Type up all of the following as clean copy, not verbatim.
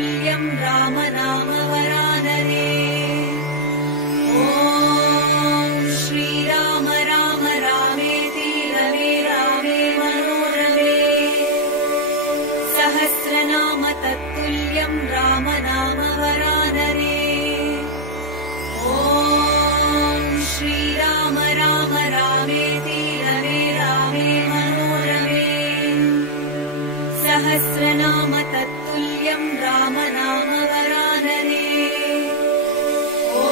तत्तुल्यं रामनामवरानने। ॐ श्रीराम राम रामेति रमे रामे मनोरमे। सहस्रनाम तत्तुल्यं रामनामवरानने। ॐ श्रीराम राम रामेति रमे रामे मनोरमे। सहस्रनाम तत्तुल्यं रामनामवरानने। ॐ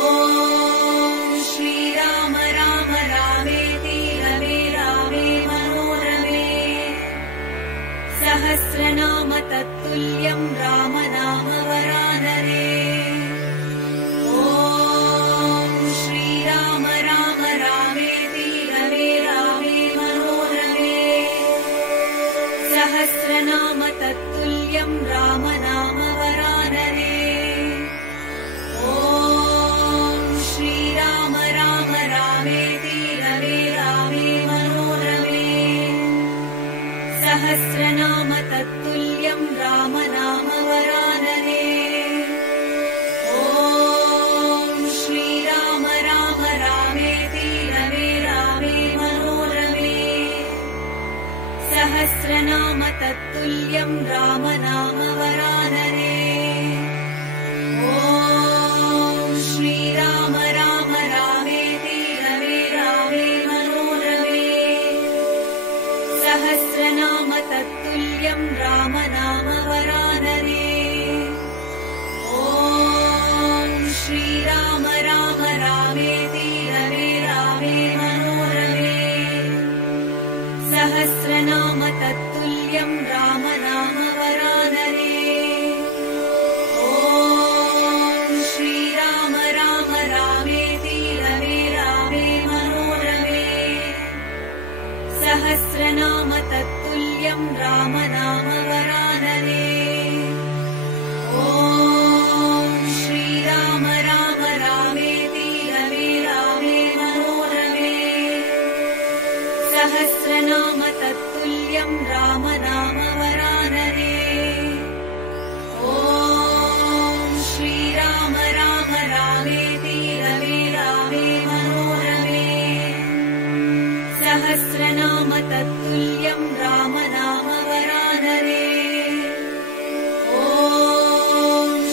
श्रीराम राम रामेति रमे रामे मनोरमे। सहस्रनाम तत्तुल्यं रामनामवरानने। ॐ श्रीराम राम रामेति रमे रामे मनोरमे। सहस्रनाम तत्तुल्यं रामनामवरानने। ॐ श्रीराम राम रामेति रमे रामे मनोरमे। सहस्रनाम तत्तुल्यं रामनामवरानने। ॐ श्रीराम राम रामेति रमे रामे मनोरमे। सहस्रनाम तत्तुल्यं रामनामवरानने। ॐ श्रीराम राम रामेति रमे रामे मनोरमे। सहस्रनाम तत्तुल्यं रामनामवरानने। ॐ श्रीराम राम रामेति रमे रामे मनोरमे। सहस्रनाम तत्तुल्यं रामनामवरानने। ॐ श्रीराम राम रामेति रमे रामे मनोरमे। सहस्रनाम तत्तुल्यं रामनामवरानने। ॐ श्रीराम राम रामेति रमे रामे मनोरमे। सहस्रनाम तत्तुल्यं रामनामवरानने। ॐ श्रीराम राम रामेति रमे रामे मनोरमे। सहस्रनाम तत्तुल्यं रामनामवरानने। ॐ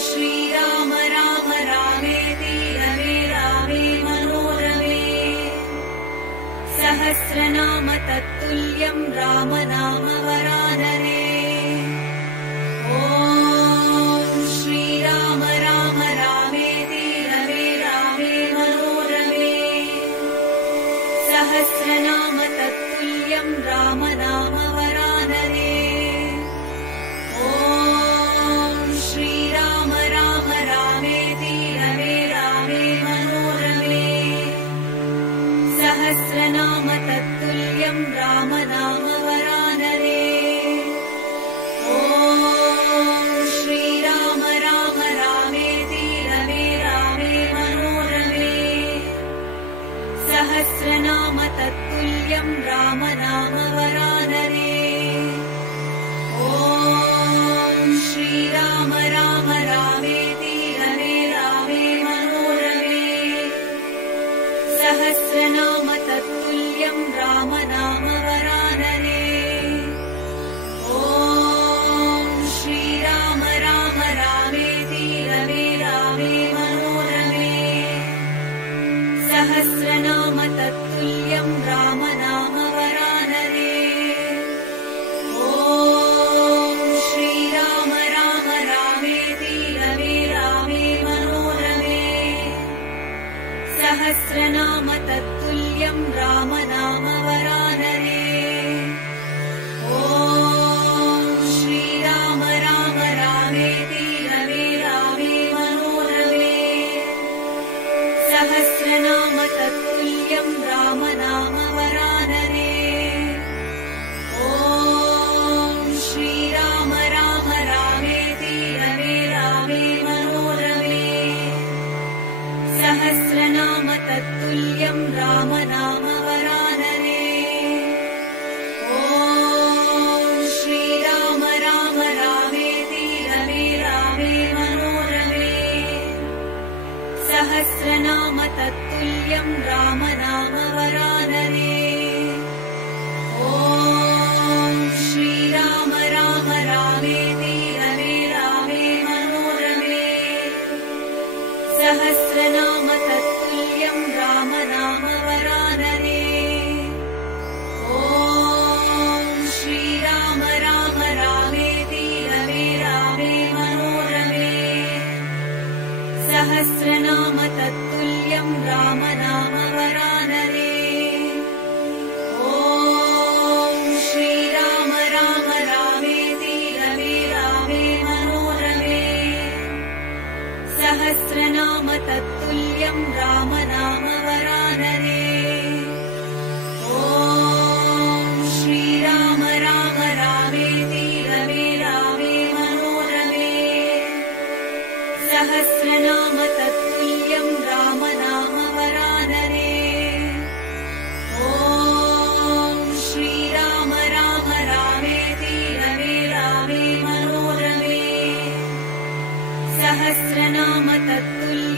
श्रीराम राम रामेति रमे रामे मनोरमे। सहस्रनाम तत्तुल्यं रामनामवरानने। ॐ श्रीराम राम रामेति रमे रामे मनोरमे। सहस्रनाम तत्तुल्यं रामनामवरानने। ॐ श्रीराम राम रामेति रमे रामे मनोरमे। सहस्रनाम तत्तुल्यं रामनामवरानने। ॐ श्रीराम राम रामेति रमे रामे मनोरमे। सहस्रनाम तत्तुल्यं रामनामवरानने।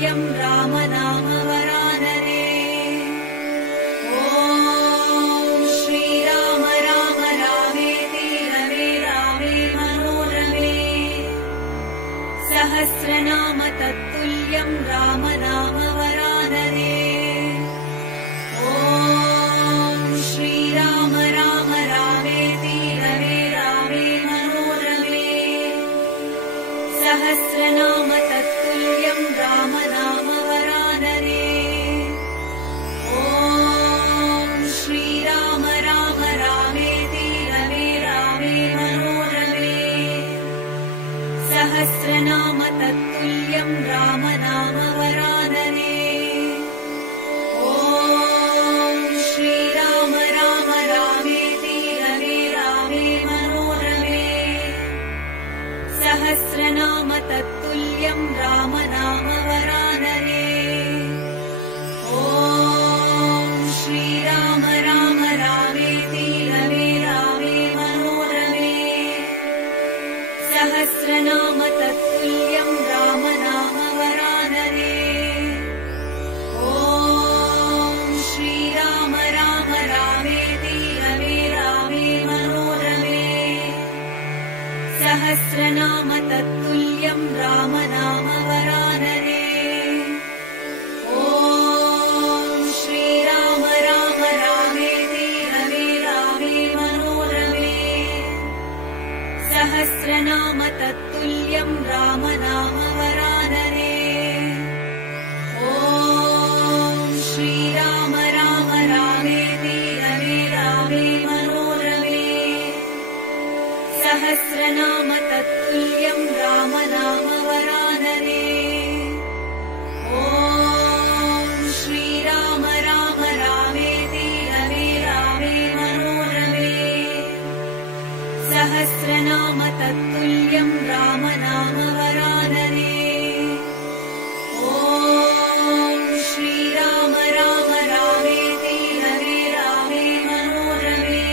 तत्तुल्यं रामनाम वरानरे। ॐ श्रीराम राम रामेति रमे रामे मनोरमे। सहस्रनाम तत्तुल्यं रामनाम वरानरे। ॐ श्रीराम राम रामेति रमे रामे मनोरमे। सहस्रनाम तत्तुल्यं रामनाम वरानरे। ॐ श्रीराम राम रामेति रमे रामे मनोरमे। सहस्रनाम तत्तुल्यं रामनाम वरानरे। ॐ श्रीराम राम रामेति रमे रामे मनोरमे। सहस्रनाम तत्तुल्यं रामनाम वरानरे। ॐ श्रीराम राम रामेति रमे रामे मनोरमे। सहस्रनाम तत्तुल्यं रामनाम वरानरे। ॐ श्रीराम राम रामेति रमे रामे मनोरमे। सहस्रनाम तत्तुल्यं रामनाम वरानरे। ॐ श्रीराम राम रामेति रमे रामे मनोरमे। सहस्रनाम तत्तुल्यं रामनाम वरानरे। ॐ श्रीराम राम रामेति रमे रामे मनोरमे। सहस्रनाम तत्तुल्यं रामनाम वरानरे। ॐ श्रीराम राम रामेति रमे रामे मनोरमे। सहस्रनाम तत्तुल्यं रामनाम वरानरे। ॐ श्रीराम राम रामेति रमे रामे मनोरमे।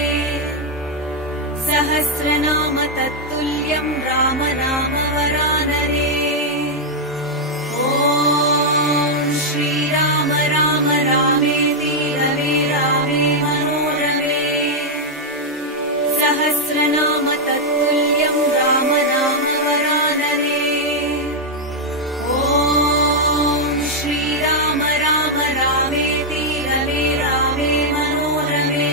सहस्रनाम तत्तुल्यं रामनाम वरानरे। ॐ श्रीराम राम रामेति रमे रामे मनोरमे। सहस्रनाम तत्तुल्यं रामनाम वरानरे। ॐ श्रीराम राम रामेति रमे रामे मनोरमे।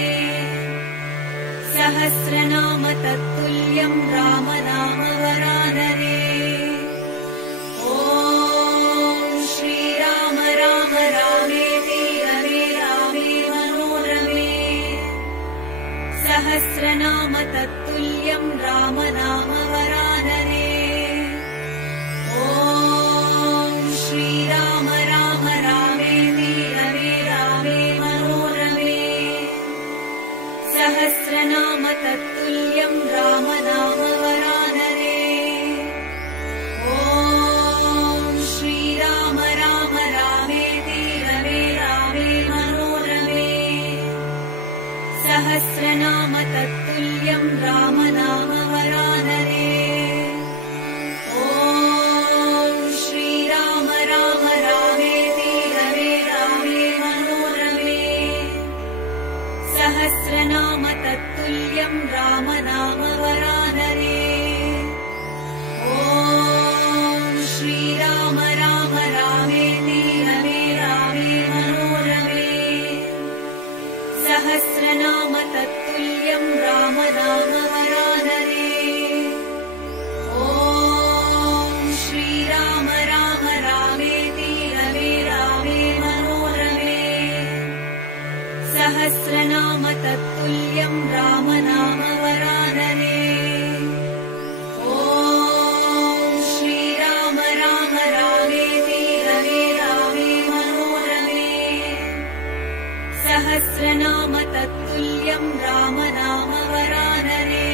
सहस्रनाम तत्तुल्यं रामनाम वरानरे। ॐ श्रीराम राम रामेति रमे रामे मनोरमे। सहस्रनाम तत्तुल्यं रामनाम वरानरे। ॐ श्रीराम राम रामेति रमे रामे मनोरमे। सहस्रनाम तत्तुल्यं रामनाम वरानरे। ॐ श्रीराम राम रामेति रमे रामे मनोरमे। सहस्रनाम तत्तुल्यं रामनाम वरानरे। ॐ श्रीराम राम रामेति रमे रामे मनोरमे। सहस्रनाम तत्तुल्यं रामनाम वरानरे। ॐ श्रीराम राम रामेति रमे रामे मनोरमे। सहस्रनाम तत्तुल्यं रामनाम वरानरे। ॐ श्रीराम राम रामेति रमे रामे मनोरमे। सहस्रनाम तत्तुल्यं रामनाम वरानरे। ॐ श्रीराम राम रामेति रमे रामे मनोरमे। सहस्रनाम तत्तुल्यं रामनाम वरानरे।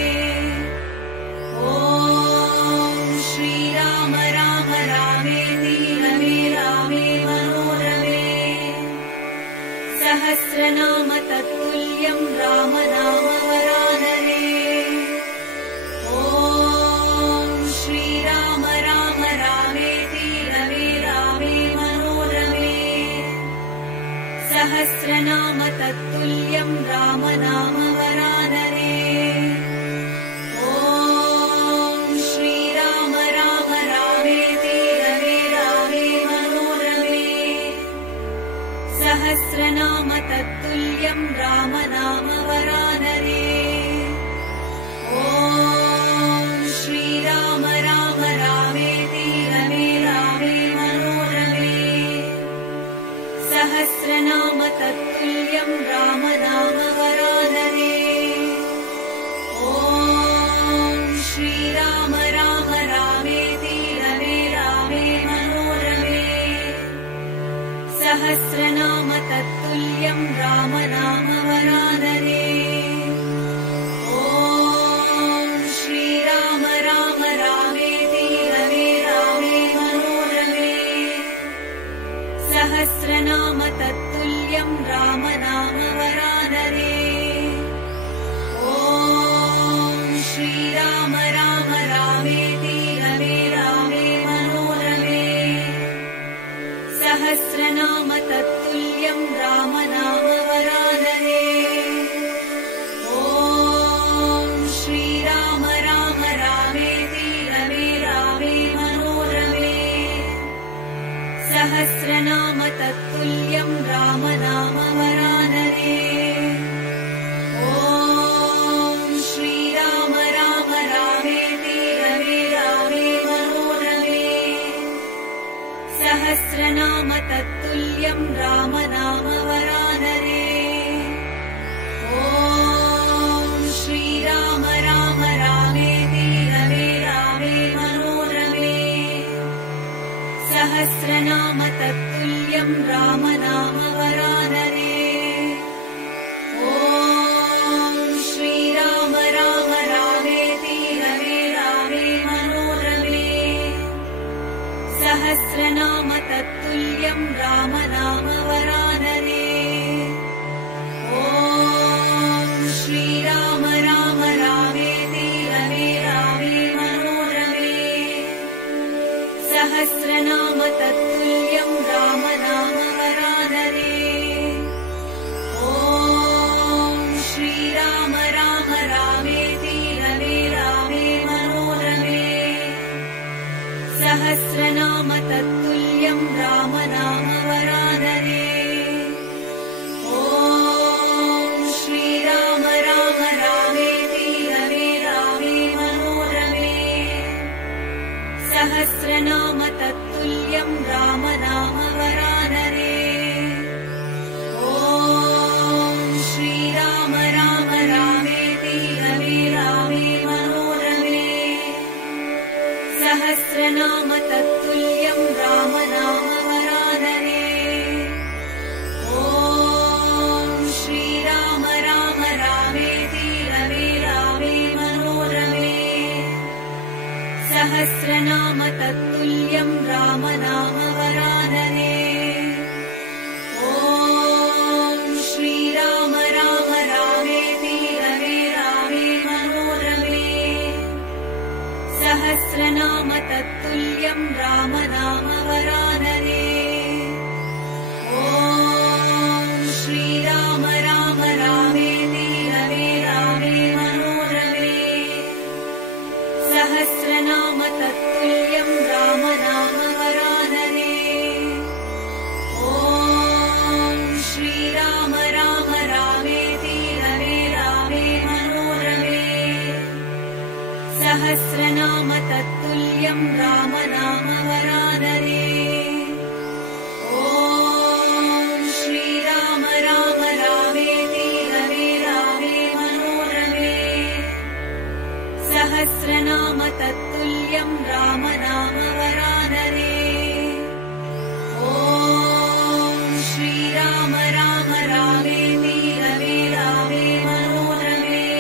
ॐ श्रीराम राम रामेति रमे रामे मनोरमे। सहस्रनाम तत्तुल्यं रामनाम वरानरे। सहस्रनाम तत्तुल्यं राम नाम वरानने। ॐ श्रीराम राम रामेति रमे रामे मनोरमे। सहस्रनाम तत्तुल्यं राम नाम वरानने। ॐ श्रीराम राम रामेति रमे रामे मनोरमे। सहस्रनाम तत्तुल्यं राम नाम वरानने। ॐ श्रीराम राम रामेति रमे रामे मनोरमे। सहस्रनाम तत्तुल्यं राम नाम वरानने। ॐ श्रीराम राम रामेति रमे रामे मनोरमे। सहस्रनाम तत्तुल्यं राम नाम वरानने। ॐ श्रीराम राम रामेति रमे रामे मनोरमे। सहस्रनाम तत्तुल्यं राम नाम वरानने। ॐ श्रीराम राम रामेति रमे रामे मनोरमे। सहस्रनाम तत्तुल्यं राम नाम वरानने। ॐ श्रीराम राम रामेति रमे रामे मनोरमे। सहस्रनाम तत्तुल्यं राम नाम वरानने। ॐ श्रीराम राम रामेति रमे रामे मनोरमे। सहस्रनाम तत्तुल्यं राम नाम वरानने। ॐ श्रीराम राम रामेति रमे रामे मनोरमे। सहस्रनाम तत्तुल्यं राम नाम वरानने। ॐ श्रीराम राम रामेति रमे रामे मनोरमे। सहस्रनाम तत्तुल्यं राम नाम वरानने। ॐ श्रीराम राम रामेति रमे रामे मनोरमे। सहस्रनाम तत्तुल्यं राम नाम वरानने। ॐ श्रीराम राम रामेति रमे रामे मनोरमे। सहस्रनाम तत्तुल्यं राम नाम वरानने। ॐ श्रीराम राम रामेति रमे रामे मनोरमे। सहस्रनाम तत्तुल्यं राम नाम वरानने। ॐ श्रीराम राम रामेति रमे रामे मनोरमे। सहस्रनाम तत्तुल्यं राम नाम वरानने। ॐ श्रीराम राम रामेति रमे रामे मनोरमे। सहस्रनाम तत्तुल्यं राम नाम वरानने। ॐ श्रीराम राम रामेति रमे रामे मनोरमे।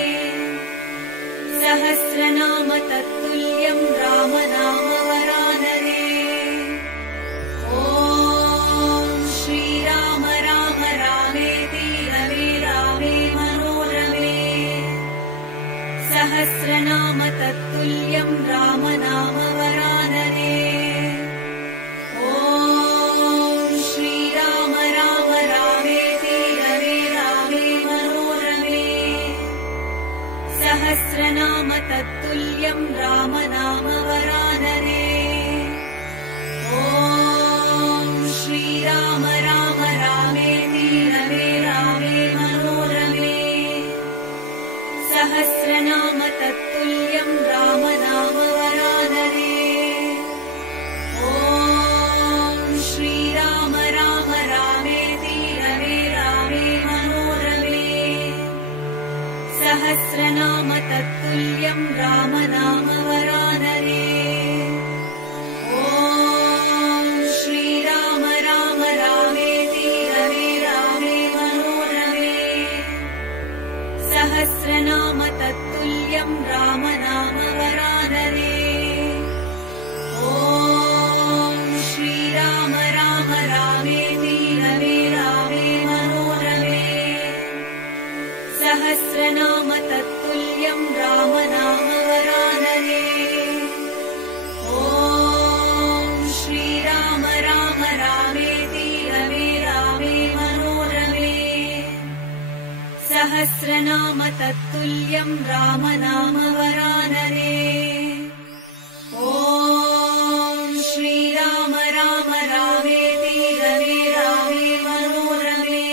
सहस्रनाम तत्तुल्यं राम नाम वरानने। ॐ श्रीराम राम रामेति रमे रामे मनोरमे। सहस्रनाम तत्तुल्यं राम नाम वरानने। ॐ श्रीराम राम रामेति रमे रामे मनोरमे। सहस्रनाम तत्तुल्यं राम नाम वरानने। ॐ श्रीराम राम रामेति रमे रामे मनोरमे। सहस्रनाम तत्तुल्यं राम नाम वरानने। ॐ श्रीराम राम रामेति रमे रामे मनोरमे। सहस्रनाम तत्तुल्यं राम नाम वरानने। ॐ श्रीराम राम रामेति तत्तुल्यं राम नाम वरानरे। ॐ श्रीराम राम रामेति रमे रामे मनोरमे।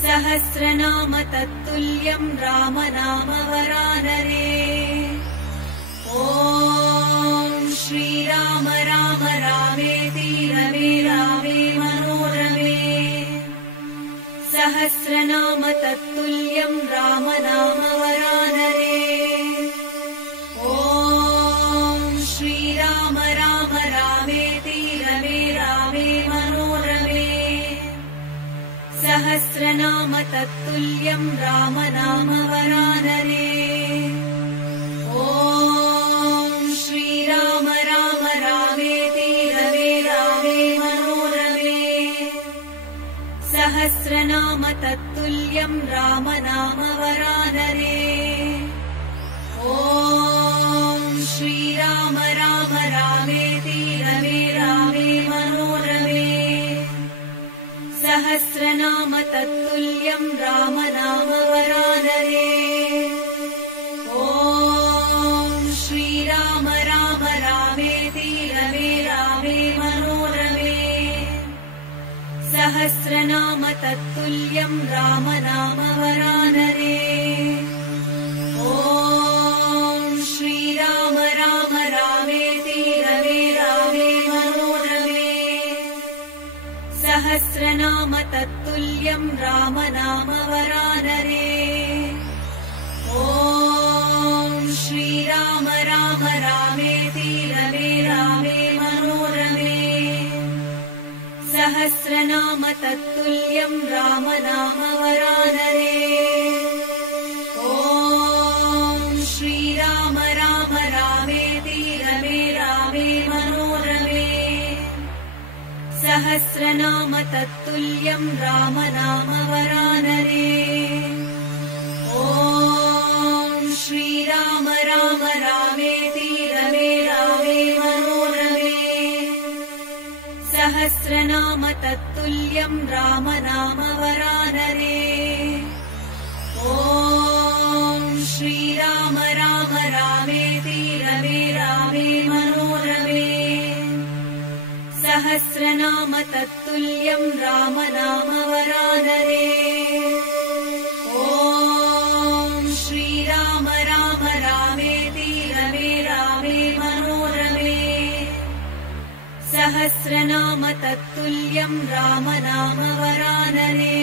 सहस्रनाम तत्तुल्यं राम नाम वरानरे। ॐ श्रीराम राम रामेति रमे रामे मनोरमे। सहस्रनाम तत्तुल्यं राम नाम वरानरे। ॐ श्रीराम राम रामेति रमे रामे मनोरमे। सहस्रनाम तत्तुल्यं राम नाम वरानरे। ॐ श्रीराम राम रामेति रमे रामे मनोरमे। सहस्रनाम तत्तुल्यं राम नाम वरानरे। ॐ श्रीराम राम रामेति रमे रामे मनोरमे। सहस्रनाम तत्तुल्यं राम नाम वरानरे। ॐ श्रीराम राम रामेति रमे रामे मनोरमे। सहस्रनाम तत्तुल्यं राम नाम वरानरे। ॐ श्रीराम राम रामेति रमे रामे मनोरमे। सहस्रनाम तत्तुल्यं राम नाम वरानरे। ॐ श्रीराम राम रामेति रमे रामे मनोरमे। सहस्रनाम तत्तुल्यं राम नाम वरानरे। ॐ श्रीराम राम रामेति रमे रामे मनोरमे। सहस्रनाम तत्तुल्यं राम नाम वरानरे। ॐ श्रीराम राम रामेति रमे रामे मनोरमे। सहस्रनाम तत्तुल्यं राम नाम वरानरे। ॐ श्रीराम राम रामेति रमे रामे मनोरमे। सहस्रनाम तत्तुल्यं राम नाम वरानरे। ॐ श्रीराम राम रामेति रमे रामे मनोरमे। सहस्रनाम तत्तुल्यं राम नाम वरानरे।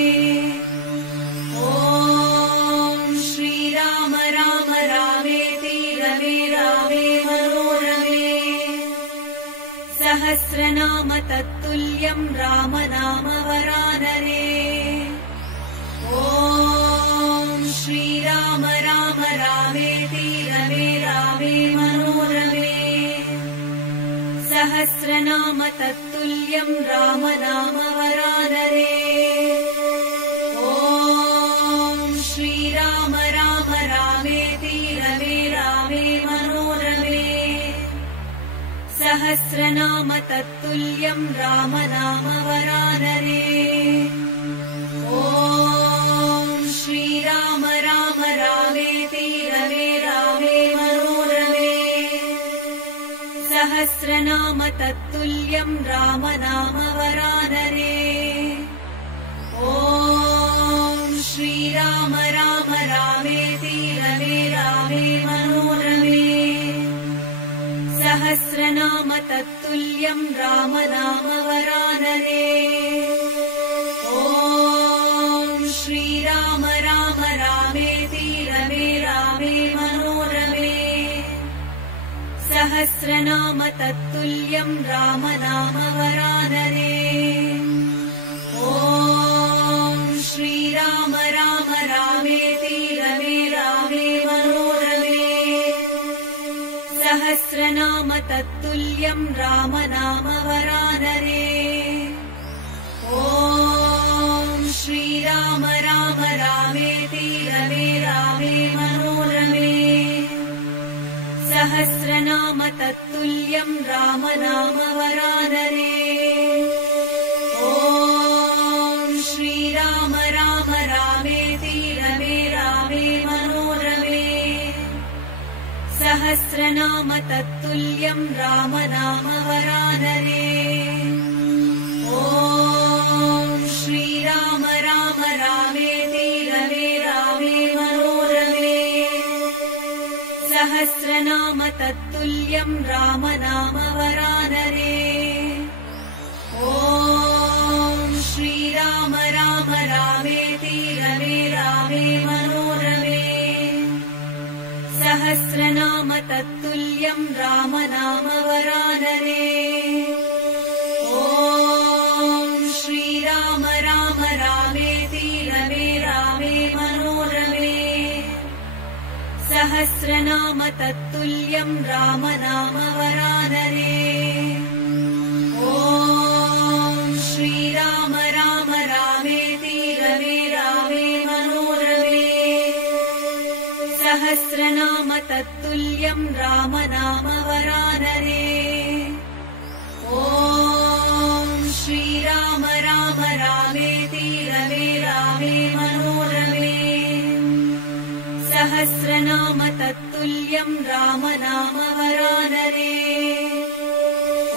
ॐ श्रीराम राम रामेति रमे रामे मनोरमे। सहस्रनाम तत्तुल्यं राम नाम वरानरे। ॐ श्रीराम राम रामेति रमे रामे मनोरमे। सहस्रनाम तत्तुल्यं राम नाम वरानरे। ॐ श्रीराम राम रामेति रमे रामे मनोरमे। सहस्रनाम तत्तुल्यं राम नाम वरानरे। ॐ श्रीराम राम रामेति रमे रामे मनोरमे। सहस्रनाम तत्तुल्यं राम नाम वरानरे। ॐ श्रीराम राम रामेति रमे रामे मनोरमे। सहस्रनाम तत्तुल्यं राम नाम वरानरे। ॐ श्रीराम राम रामेति रमे रामे मनोरमे। सहस्रनाम तत्तुल्यं राम नाम वरानरे। ॐ श्रीराम राम रामेति रमे रामे मनोरमे। सहस्रनाम तत्तुल्यं राम नाम वरानरे। ॐ श्रीराम राम रामेति रमे रामे मनोरमे। सहस्रनाम तत्तुल्यं राम नाम वरानरे। ॐ श्रीराम राम रामेति रमे रामे मनोरमे। सहस्रनाम तत्तुल्यं राम नाम वरानरे। ॐ श्रीराम राम रामेति रमे रामे मनोरमे। सहस्रनाम तत्तुल्यं राम नाम वरानरे। ॐ श्रीराम राम रामेति रमे रामे मनोरमे। सहस्रनाम तत्तुल्यं राम नाम वरानरे। ॐ श्रीराम राम रामेति रमे रामे मनोरमे। सहस्रनाम तत्तुल्यं राम नाम वरानरे। ॐ श्रीराम राम रामेति रमे रामे मनोरमे। सहस्रनाम तत्तुल्यं राम नाम वरानरे। ॐ श्रीराम राम रामेति रमे रामे मनोरमे। सहस्रनाम तत्तुल्यं राम नाम वरानरे।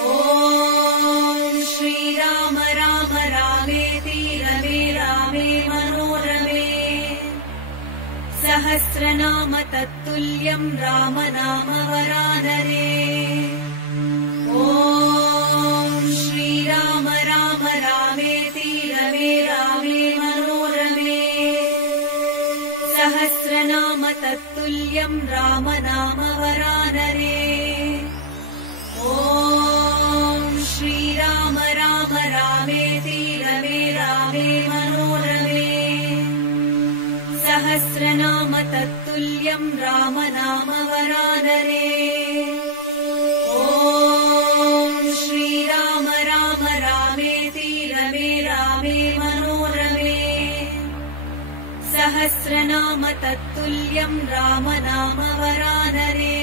ॐ श्रीराम राम रामेति रमे रामे मनोरमे। सहस्रनाम तत्तुल्यं राम नाम वरानरे। ॐ श्रीराम राम रामेति रमे रामे मनोरमे। सहस्रनाम तत्तुल्यं राम नाम वरानरे। ॐ श्रीराम राम रामेति रमे रामे मनोरमे। सहस्रनाम तत्तुल्यं राम नाम वरानरे। ॐ श्रीराम राम रामेति रमे रामे मनोरमे। सहस्रनाम तत्तुल्यं राम नाम वरानरे।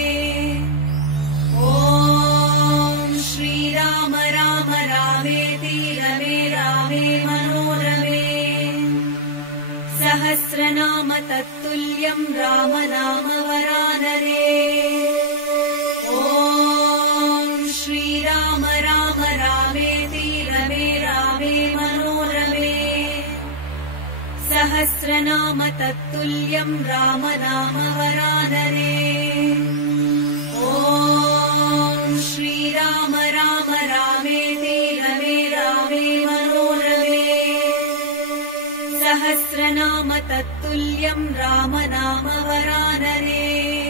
ॐ श्रीराम राम रामेति रमे रामे मनोरमे। सहस्रनाम तत्तुल्यं राम नाम वरानरे। ॐ श्रीराम राम रामेति रमे रामे मनोरमे। सहस्रनाम तत्तुल्यं राम नाम वरानरे। ॐ श्रीराम राम रामेति रमे रामे मनोरमे। सहस्रनाम तत्तुल्यं राम नाम वरानरे।